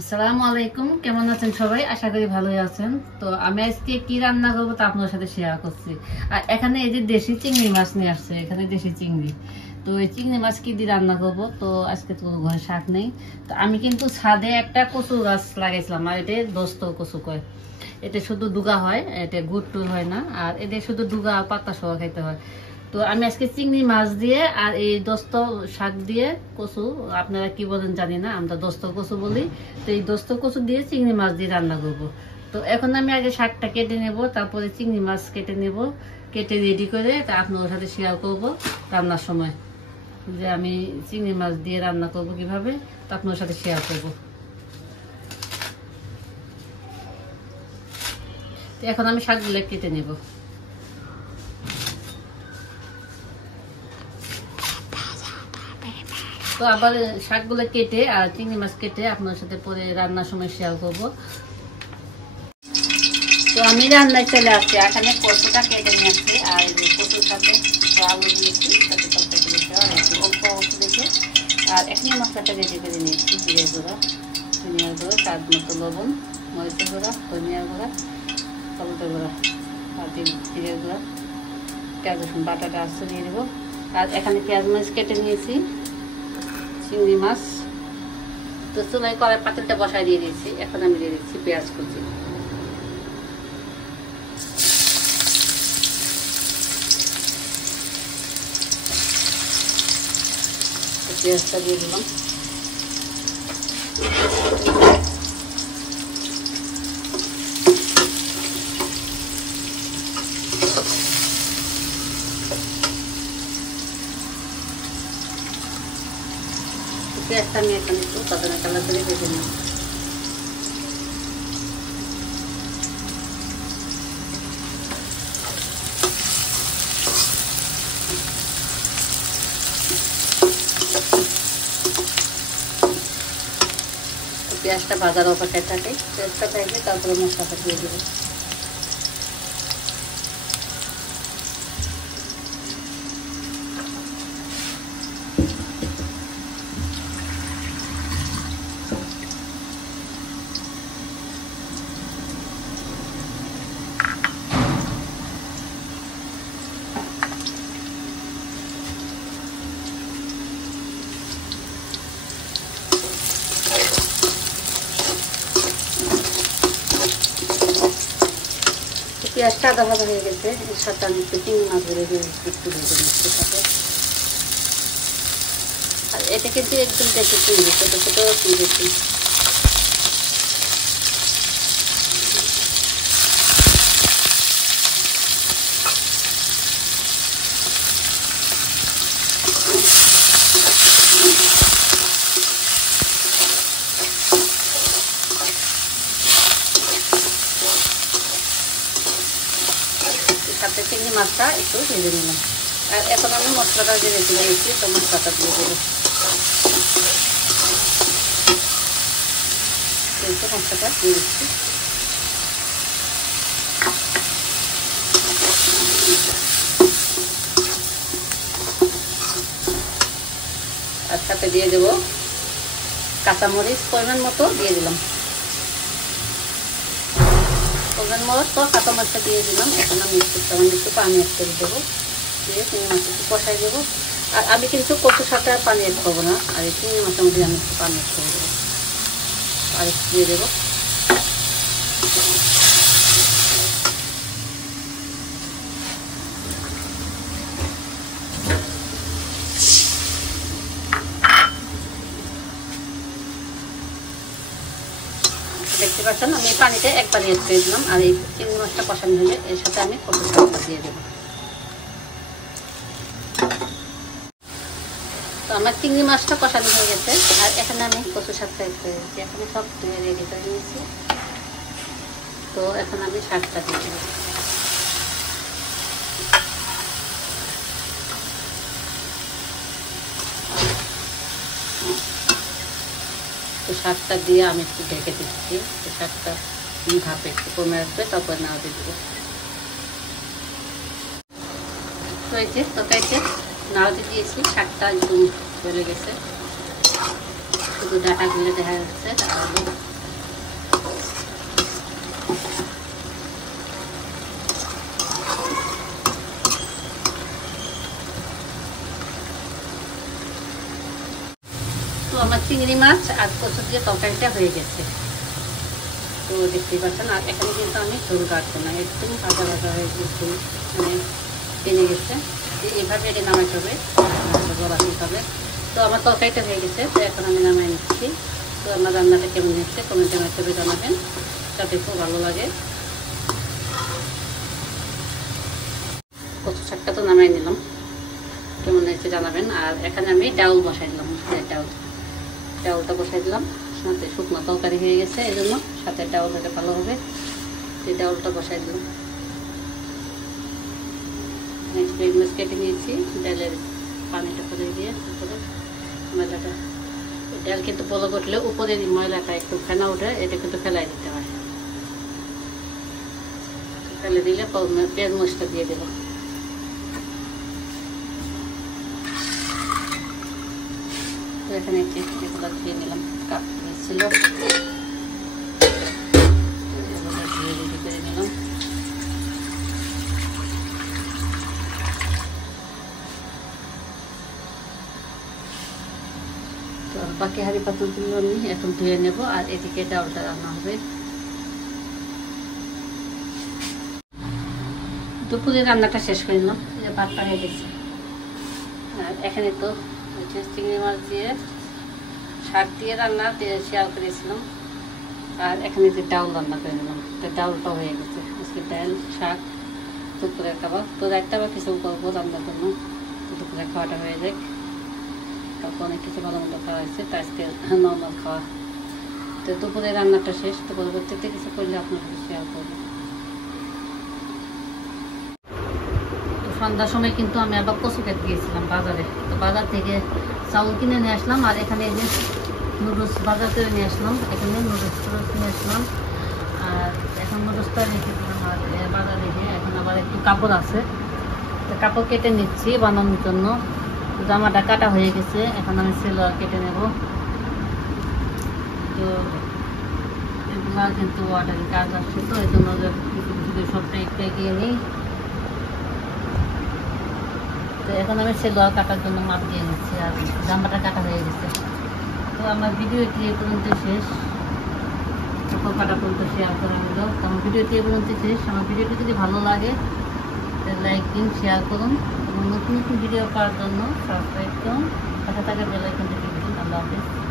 আসসালামু আলাইকুম, কেমন আছেন সবাই? আশা করি ভালোই আছেন। তো আমি আজকে কি রান্না করবো তা আপনার সাথে শেয়ার করছি। আর এখানে এই যে দেশি চিংড়ি মাছ নিয়ে আসছে, এখানে দেশি চিংড়ি। তো এই চিংড়ি মাছ কি দিয়ে রান্না করবো? তো আজকে তো ঘরে শাক নেই। তো আমি কিন্তু ছাদে একটা কচু গাছ লাগাইছিলাম, আর এটা দোস্ত কচু কয়। এতে শুধু ডুগা হয়, এতে গুড় টুর হয় না। আর এতে শুধু ডুগা পাতা সহ খাইতে হয়। তো আমি আজকে চিংড়ি মাছ দিয়ে আর এই দোস্ত শাক দিয়ে কচু, আপনারা কি বলেন জানি না, আমরা দোস্ত কচু বলি। তো এই দোস্ত কচু দিয়ে চিংড়ি মাছ দিয়ে রান্না করব। তো এখন আমি আগে শাকটা কেটে নেব, তারপরে চিংড়ি মাছ কেটে নেব, কেটে রেডি করে তা আপনার সাথে শেয়ার করব রান্নার সময়, যে আমি চিংড়ি মাছ দিয়ে রান্না করব কিভাবে, তা আপনার সাথে শেয়ার করব। তো এখন আমি শাকগুলো কেটে নেব। তো আবার শাকগুলো কেটে আর চিংড়ি মাছ কেটে আপনার সাথে পরে রান্নার সময় শেয়ার করব। তো আমি রান্নায় চলে আসছি, এখানে কচুটা কেটে নিয়ে আসছি, আর এই যে কচুর সাথে আলু দিয়েছি, সাথে তরকারি দিয়েছি, আর অল্প অল্প দিয়েছে। আর এখানে মশলাটা রেডি করে নিয়েছি, জিরে গুঁড়ো, ধনিয়ার গুঁড়ো, স্বাদ মতো লবণ, মরিচের গুঁড়া, ধনিয়ার গুঁড়া, হলুদের গুঁড়া, আর জিরের গুঁড়া, পেঁয়াজ রসুন বাটাটা আসতে দিয়ে দেবো। আর এখানে পেঁয়াজ মরিচ কেটে নিয়েছি, চিংড়ি মাছ। তো চুলাই কড়াই পাতিলটা বসাই দিয়ে দিয়েছি, এখন আমি দিয়ে দিচ্ছি পেঁয়াজ কুচি। পেঁয়াজটা দিয়ে দিলাম। পেঁয়াজটা আমি এখন একটু বাদামি কালার করে ভেজে নিই। পেঁয়াজটা ভাজার অপেক্ষায় থাকে, পেঁয়াজটা ভেজে তারপরে মশলাটা দিয়ে দেবো। পেঁয়াজটা আদা ভাজা হয়ে গেছে, এর সাথে আমি একটু চিংড়ি মাছগুলো একটু ভেজে নিচ্ছি সাথে। আর এটা কিন্তু একদম দেখে চিংড়ি, ছোটো ছোটো চিংড়ি। সাথে চিংড়ি মাছটা একটু ভেজে নিলাম। আর এখন আমি মশলাটা যে রেখে দিয়েছি, তো মশলাটা দিয়ে দেবো। মশলাটা দিয়ে দিচ্ছি। আর সাথে দিয়ে দেবো কাঁচামরিচ, পরিমাণ মতো দিয়ে দিলাম। পরিমাণ মতো কাঁচামরিচটা দিয়ে দিলাম। এখন আমি একটু পানি অ্যাড করে দেবো, দিয়ে চিংড়ি মাছ একটু কষাই দেবো। আর আমি কিন্তু কচুর সাথে আর পানি অ্যাড করবো না, আর এই চিংড়ি মাছের মধ্যে আমি একটু পানি অ্যাড করে দেবো, আর একটু দিয়ে দেবো। দেখতে পাচ্ছেন আমি পানিতে একবারে অ্যাড করে দিলাম। আর এই চিংড়ি মাছটা কষানো হলে এর সাথে আমি কচুর শাকটা দিয়ে দেবো। তো আমার চিংড়ি মাছটা কষানো হয়ে গেছে, আর এখানে আমি কচু শাকটা অ্যাড করে দিচ্ছি। এখানে সব রেডি করে নিয়েছি। তো এখন আমি শাকটা দিয়ে দেবো। তো শাকটা দিয়ে আমি একটু ঢেকে দিচ্ছি, তো শাকটা ভাপে একটু কমে আসবে, তারপর নাও দিয়ে দেবো। তো এই যে তরকারিতে নাড়াতে দিয়েছি, শাকটা একদম গলে গেছে, শুধু ডাঁটাগুলো দেখা যাচ্ছে। চিংড়ি মাছ আর কচু দিয়ে তরকারিটা হয়ে গেছে। তো দেখতেই পাচ্ছেন। আর এখানে কিন্তু আমি ঝোল কাটবো না, একদম ভাজা ভাজা হয়ে গেছে, মানে টেনে গেছে। এইভাবে এটা নামাইতে হবে, হবে। তো আমার তরকারিটা হয়ে গেছে, তো এখন আমি নামাই নিচ্ছি। তো আমার রান্নাটা কেমন হচ্ছে কমেন্টে মাধ্যমে জানাবেন, যাতে খুব ভালো লাগে। কচু শাকটা তো নামাই নিলাম, কেমন হয়েছে জানাবেন। আর এখানে আমি ডাউল বসাই দিলাম, ডাউলটা বসাই দিলাম। সাথে শুকনো তরকারি হয়ে গেছে, এই জন্য সাথে ডাউল হলে ভালো হবে। এই ডাউলটা বসাই দিলাম। মাছ কেটে নিয়েছি, ডালের পানিটা করে দিয়ে উপরে ময়লাটা, ডাল কিন্তু বড় করলে উপরে ময়লাটা একটু ফেনা উঠে, এটা কিন্তু ফেলাই দিতে হয়। ফেলে দিলে পেঁয়াজ মরিচটা দিয়ে দেবো। এখানে এগুলো ধুয়ে নিলাম, কাপ ছিল ধুয়ে রেডি করে নিলাম। তো বাকি হাঁড়ি পাতিলগুলো আমি এখন ধুয়ে নেব, আর এদিকে ডাউলটা রান্না হবে। দুপুরে রান্নাটা শেষ করে নিলাম, ভাতটা হয়ে গেছে। আর এখানে তো চিংড়ি মাছ দিয়ে শাক দিয়ে রান্না শেয়ার করেছিলাম। আর এখানে যে ডাউল রান্না করে নিলাম, তো ডাউলটা হয়ে গেছে। আজকে ডাল, শাক, দুপুরের খাবার। তো একটা বা কিছু করবো রান্নার জন্য, দুপুরের খাওয়াটা হয়ে যায়। তারপর অনেক কিছু ভালো মতো খাওয়া হয়েছে, তো আজকে নর্মাল খাওয়া। তো দুপুরের রান্নাটা শেষ, তো পরবর্তীতে কিছু করলে আপনার সাথে শেয়ার করবো। সন্ধ্যার সময় কিন্তু আমি আবার কচু খেতে গিয়েছিলাম বাজারে। তো বাজার থেকে চাউল কিনে নিয়ে আসলাম, আর এখানে এই যে নুডলস বাজার করে নিয়ে আসলাম। এখানে নুডলস নিয়ে আসলাম, আর এখন নুডলসটা রেখে দিলাম। আর বাজার রেখে এখন আবার একটু কাপড় আছে, তো কাপড় কেটে নিচ্ছি বানানোর জন্য। জামাটা কাটা হয়ে গেছে, এখন আমি সেলোয়ার কেটে নেব। তো এগুলো কিন্তু অর্ডারের কাজ আসছে, তো এই জন্য কিছু কিছু সবটা একটু এগিয়ে নিই। তো এখন আমি সেলোয়ার কাটার জন্য মাপ দিয়ে নিচ্ছি, আর জামাটা কাটা হয়ে গেছে। তো আমার ভিডিওটি এ পর্যন্ত শেষ, কাপড় কাটা পর্যন্ত শেয়ার করা হলো। তো আমার ভিডিওটি এ পর্যন্ত শেষ। আমার ভিডিওটি যদি ভালো লাগে লাইক দিন, শেয়ার করুন, এবং নতুন নতুন ভিডিও পাওয়ার জন্য সাবস্ক্রাইব করুন, পাশে থাকা বেল আইকনটি টিপে দিন। আল্লাহ হাফেজ।